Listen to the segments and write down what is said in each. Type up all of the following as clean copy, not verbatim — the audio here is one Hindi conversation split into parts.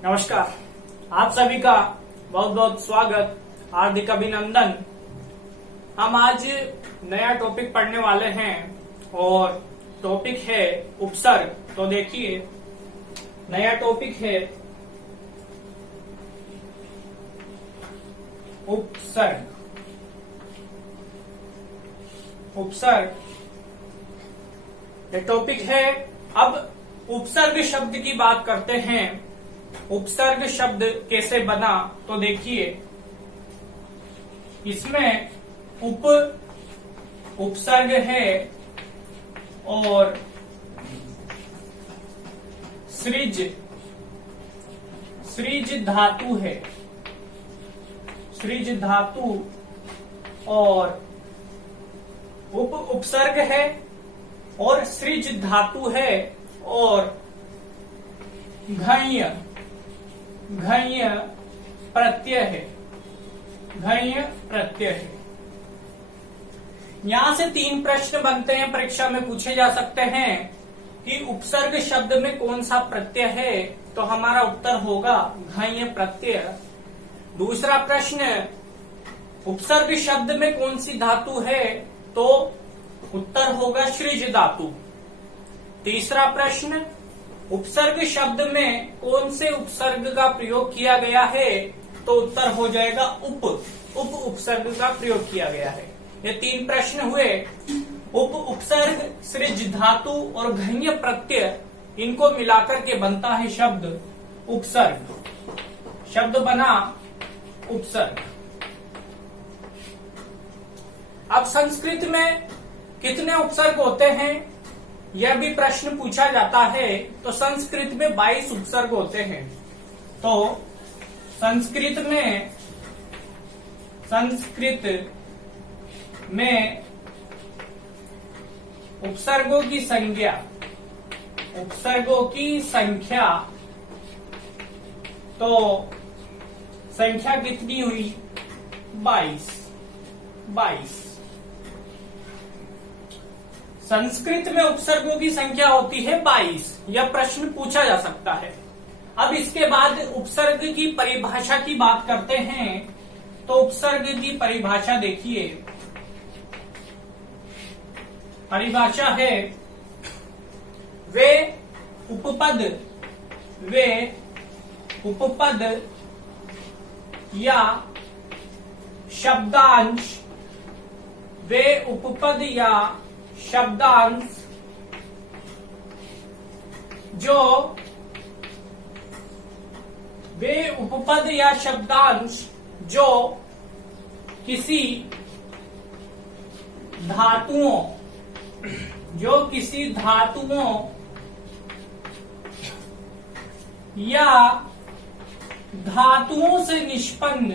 नमस्कार, आप सभी का बहुत बहुत स्वागत, हार्दिक अभिनंदन। हम आज नया टॉपिक पढ़ने वाले हैं और टॉपिक है उपसर्ग। तो देखिए, नया टॉपिक है उपसर्ग। उपसर्ग ये टॉपिक है। अब उपसर्ग शब्द की बात करते हैं। उपसर्ग शब्द कैसे बना, तो देखिए, इसमें उपसर्ग है और सृज धातु है। सृज धातु और उपसर्ग है और सृज धातु है और घञ्य प्रत्यय है। घञ्य प्रत्यय है। यहां से 3 प्रश्न बनते हैं, परीक्षा में पूछे जा सकते हैं कि उपसर्ग शब्द में कौन सा प्रत्यय है, तो हमारा उत्तर होगा घञ्य प्रत्यय। दूसरा प्रश्न, उपसर्ग शब्द में कौन सी धातु है, तो उत्तर होगा सृज धातु। तीसरा प्रश्न, उपसर्ग शब्द में कौन से उपसर्ग का प्रयोग किया गया है, तो उत्तर हो जाएगा उपसर्ग का प्रयोग किया गया है। ये 3 प्रश्न हुए। उपसर्ग, सृज धातु और घञ्य प्रत्यय, इनको मिलाकर के बनता है शब्द उपसर्ग। शब्द बना उपसर्ग। अब संस्कृत में कितने उपसर्ग होते हैं, यह भी प्रश्न पूछा जाता है। तो संस्कृत में 22 उपसर्ग होते हैं। तो संस्कृत में उपसर्गों की संख्या तो संख्या कितनी हुई? 22। संस्कृत में उपसर्गों की संख्या होती है 22। यह प्रश्न पूछा जा सकता है। अब इसके बाद उपसर्ग की परिभाषा की बात करते हैं। तो उपसर्ग की परिभाषा देखिए, परिभाषा है वे उपपद या शब्दांश, वे उपपद या शब्दांश जो किसी धातुओं या धातुओं से निष्पन्न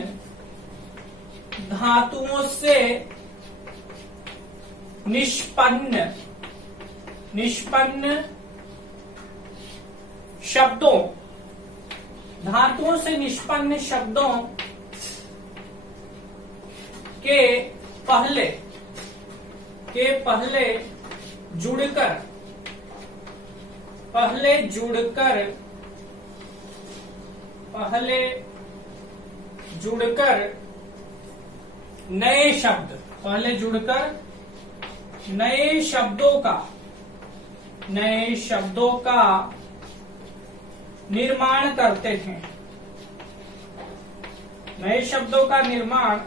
शब्दों, धातुओं से निष्पन्न शब्दों के पहले जुड़कर नए शब्दों का निर्माण करते हैं। नए शब्दों का निर्माण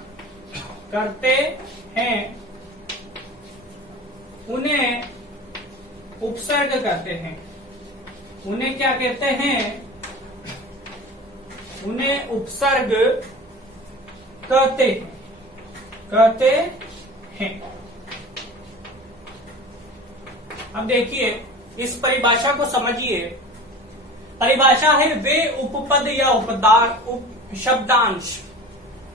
करते हैं, उन्हें उपसर्ग कहते हैं। उन्हें क्या कहते हैं? उन्हें उपसर्ग कहते हैं। अब देखिए, इस परिभाषा को समझिए। परिभाषा है वे उपपद या शब्दांश।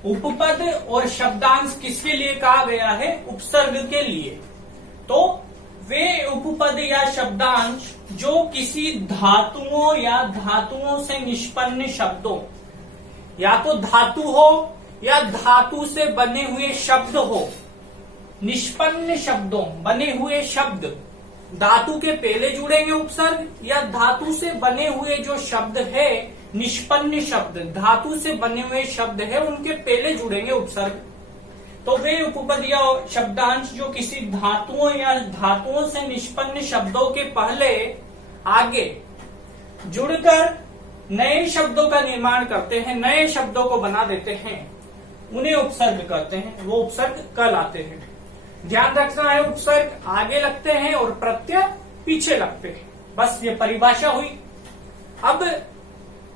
उपपद और शब्दांश किसके लिए कहा गया है? उपसर्ग के लिए। तो वे उपपद या शब्दांश जो किसी धातुओं या धातुओं से निष्पन्न शब्दों, या तो धातु हो या धातु से बने हुए शब्द हो, निष्पन्न शब्दों, बने हुए शब्द, धातु के पहले जुड़ेंगे उपसर्ग या धातु से बने हुए जो शब्द है, निष्पन्न शब्द, धातु से बने हुए शब्द है, उनके पहले जुड़ेंगे उपसर्ग। तो वे उपपद या शब्दांश जो किसी धातुओं या धातुओं से निष्पन्न शब्दों के पहले आगे जुड़कर नए शब्दों का निर्माण करते हैं, नए शब्दों को बना देते हैं, उन्हें उपसर्ग कहते हैं। वो उपसर्ग कहलाते हैं। ध्यान रखना है, उपसर्ग आगे लगते हैं और प्रत्यय पीछे लगते हैं। बस ये परिभाषा हुई। अब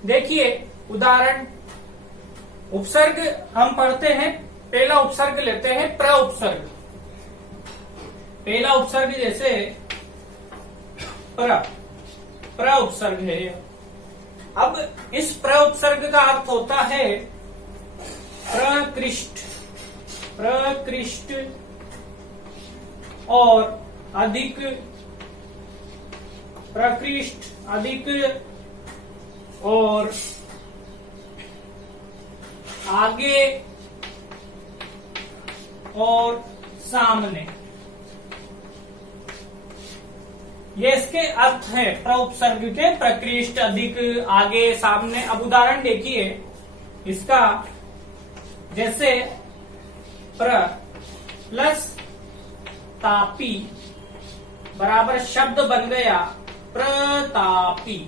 देखिए उदाहरण, उपसर्ग हम पढ़ते हैं। पहला उपसर्ग लेते हैं प्र उपसर्ग। पहला उपसर्ग जैसे प्र उपसर्ग है। अब इस प्र उपसर्ग का अर्थ होता है प्रकृष्ट और अधिक, प्रकृष्ट अधिक और आगे और सामने, ये इसके अर्थ है प्रउपसर्ग के। प्रकृष्ट, अधिक, आगे, सामने। अब उदाहरण देखिए इसका, जैसे प्र प्लस तापी बराबर शब्द बन गया प्रतापी,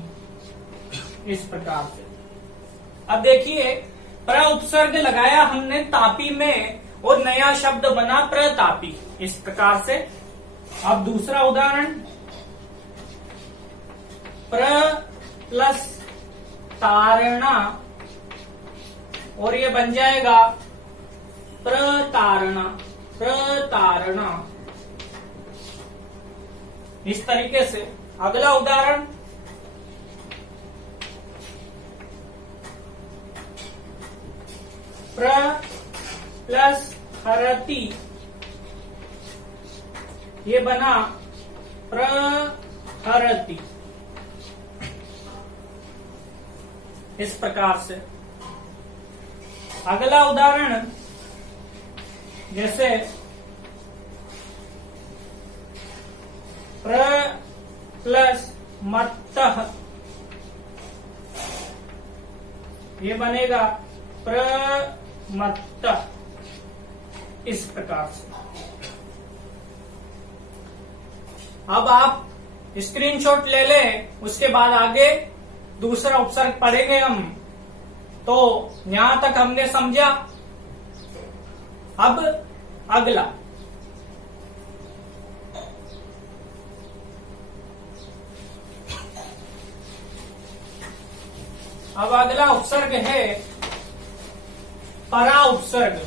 इस प्रकार से। अब देखिए प्र उपसर्ग लगाया हमने तापी में और नया शब्द बना प्रतापी, इस प्रकार से। अब दूसरा उदाहरण, प्र प्लस तारणा और ये बन जाएगा प्रतारणा, प्रतारणा, इस तरीके से। अगला उदाहरण, प्र प्लस हरती, ये बना प्रहरती, इस प्रकार से। अगला उदाहरण, जैसे प्र प्लस मत्तः, ये बनेगा प्रमत्तः, इस प्रकार से। अब आप स्क्रीनशॉट ले लें, उसके बाद आगे दूसरा उपसर्ग पढ़ेंगे हम। तो यहां तक हमने समझा। अब अगला, अब अगला उपसर्ग है परा उपसर्ग।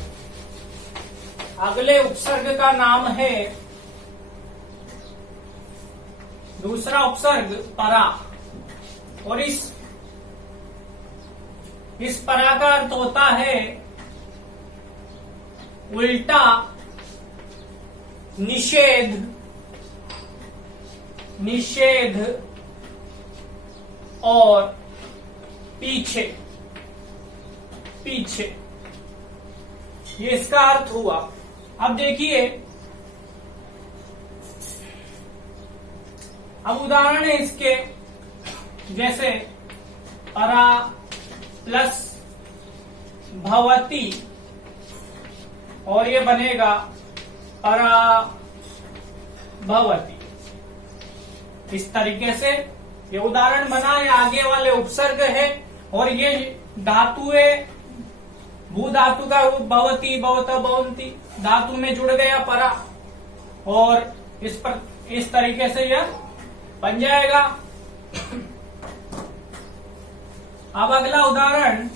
अगले उपसर्ग का नाम है, दूसरा उपसर्ग परा, और इस परा का अर्थ होता है उल्टा, निषेध, निषेध और पीछे, पीछे, ये इसका अर्थ हुआ। अब देखिए, अब उदाहरण है इसके, जैसे परा प्लस भवती और ये बनेगा परा भवती, इस तरीके से ये उदाहरण बना। ये आगे वाले उपसर्ग है और ये धातु है, भू धातु का रूप भवती, भवता, भवंती, धातु में जुड़ गया परा, और इस तरीके से यह बन जाएगा। अब अगला उदाहरण,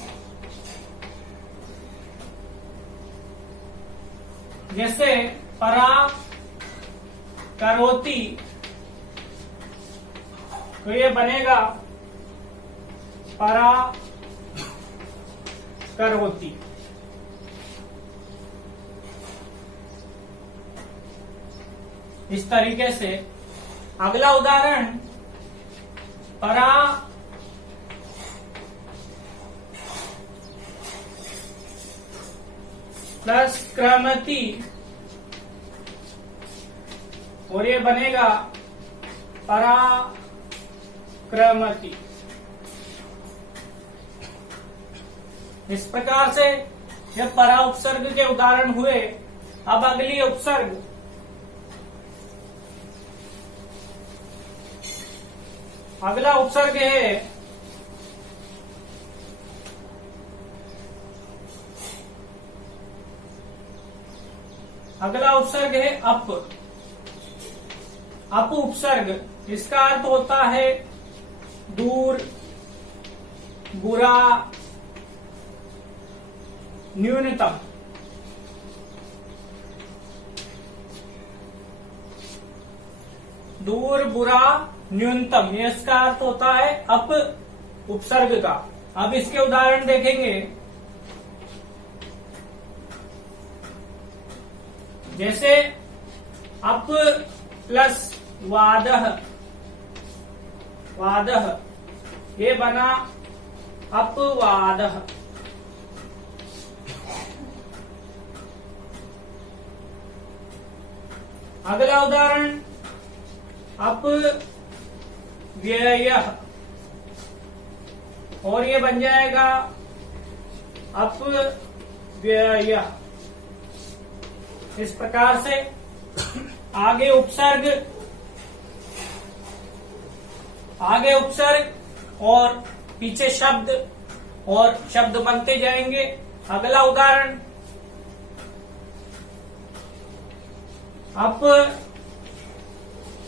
जैसे परा करोती, तो ये बनेगा परा करोती, इस तरीके से। अगला उदाहरण, परा प्लस क्रमती और ये बनेगा पराक्रमति। इस प्रकार से जब परा उपसर्ग के उदाहरण हुए, अब अगली उपसर्ग अगला उपसर्ग है अप। अप उपसर्ग, इसका अर्थ होता है दूर, बुरा, न्यूनतम। दूर, बुरा, न्यूनतम, ये इसका अर्थ होता है अप उपसर्ग का। अब इसके उदाहरण देखेंगे। जैसे अप प्लस वादः, वादः, ये बना अपवादः। अगला उदाहरण अपव्ययः, और ये बन जाएगा अपव्ययः। इस प्रकार से आगे उपसर्ग और पीछे शब्द और शब्द बनते जाएंगे। अगला उदाहरण अप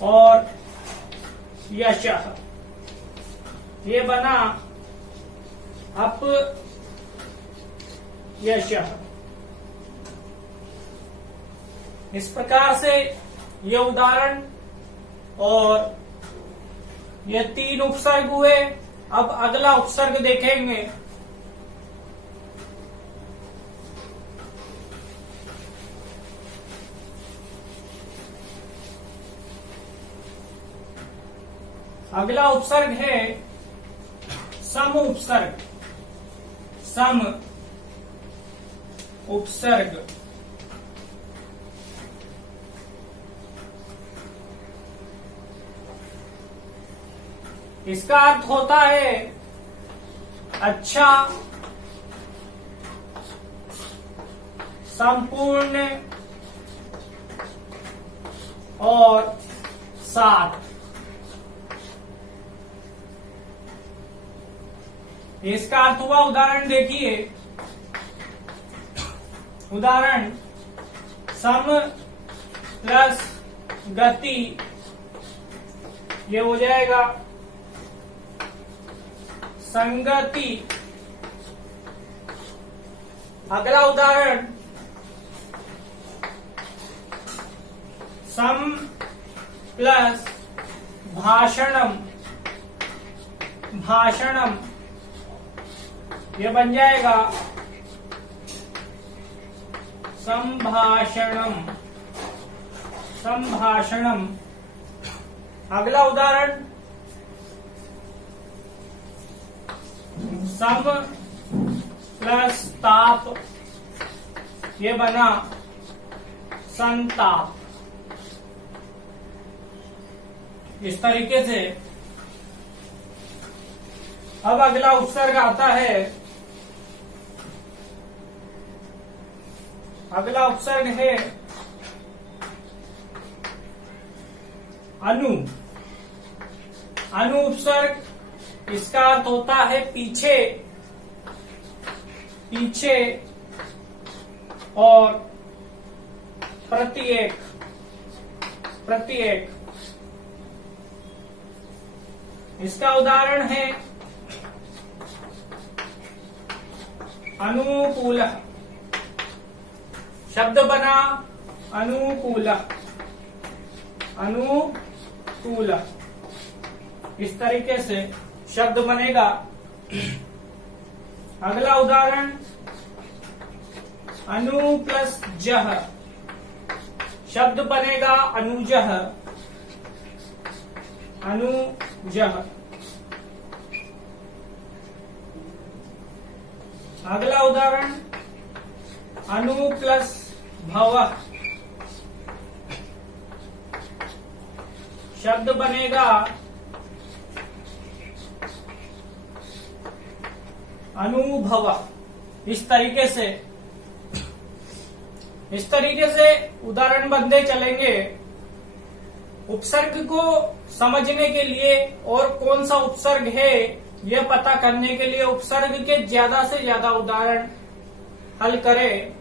और यशः, ये बना अप यशः। इस प्रकार से ये उदाहरण और ये 3 उपसर्ग हुए। अब अगला उपसर्ग देखेंगे। अगला उपसर्ग है सम उपसर्ग। सम उपसर्ग, इसका अर्थ होता है अच्छा, संपूर्ण और साथ। इसका अर्थ हुआ, उदाहरण देखिए। उदाहरण सम प्लस गति, ये हो जाएगा संगति। अगला उदाहरण सम प्लस भाषणम, भाषणम, ये बन जाएगा संभाषणम, संभाषणम। अगला उदाहरण सम प्लस ताप, ये बना संताप। इस तरीके से अब अगला उपसर्ग आता है। अगला उपसर्ग है अनु। अनु उपसर्ग, इसका अर्थ होता है पीछे, पीछे और प्रत्येक, प्रत्येक। इसका उदाहरण है अनुकूल। शब्द बना अनुकूल, अनुकूल। इस तरीके से शब्द बनेगा। अगला उदाहरण अनु प्लस जह, शब्द बनेगा अनुजह, अनुजह। अगला उदाहरण अनु प्लस भव, शब्द बनेगा अनुभव। इस तरीके से उदाहरण बनते चलेंगे। उपसर्ग को समझने के लिए और कौन सा उपसर्ग है यह पता करने के लिए उपसर्ग के ज्यादा से ज्यादा उदाहरण हल करें।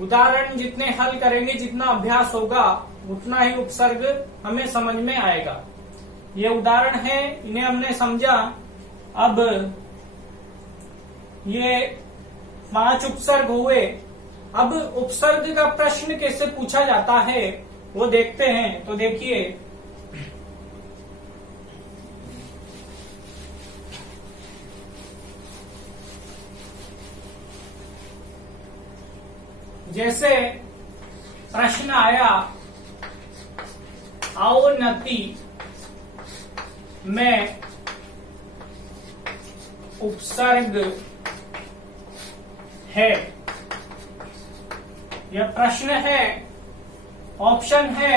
उदाहरण जितने हल करेंगे, जितना अभ्यास होगा, उतना ही उपसर्ग हमें समझ में आएगा। ये उदाहरण है, इन्हें हमने समझा। अब ये 5 उपसर्ग हुए। अब उपसर्ग का प्रश्न कैसे पूछा जाता है वो देखते हैं। तो देखिए, जैसे प्रश्न आया अवनति में उपसर्ग है। यह प्रश्न है, ऑप्शन है।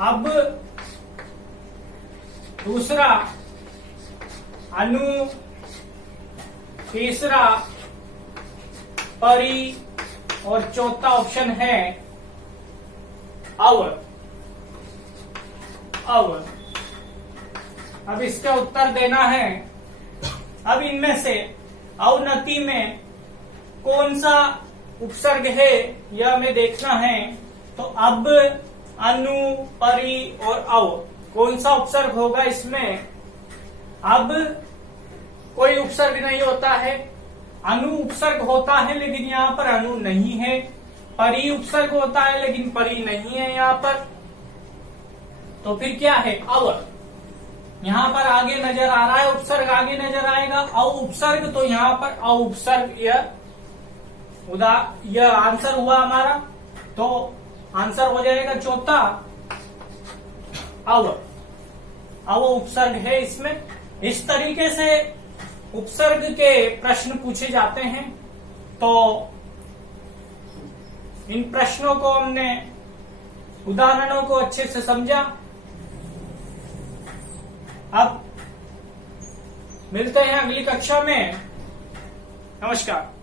अब दूसरा अनु, तीसरा परि और चौथा ऑप्शन है अव। अब इसका उत्तर देना है। अब इनमें से अवनति में कौन सा उपसर्ग है यह हमें देखना है। तो अब अनु, परि और अव, कौन सा उपसर्ग होगा इसमें? अब कोई उपसर्ग नहीं होता है। अनु उपसर्ग होता है लेकिन यहाँ पर अनु नहीं है। परि उपसर्ग होता है लेकिन परि नहीं है यहाँ पर। तो फिर क्या है? अव। यहाँ पर आगे नजर आ रहा है, उपसर्ग आगे नजर आएगा। अव उपसर्ग, तो यहाँ पर अव उपसर्ग, यह आंसर हुआ हमारा। तो आंसर हो जाएगा चौथा अव। अव उपसर्ग है इसमें। इस तरीके से उपसर्ग के प्रश्न पूछे जाते हैं। तो इन प्रश्नों को हमने, उदाहरणों को अच्छे से समझा। अब मिलते हैं अगली कक्षा में। नमस्कार।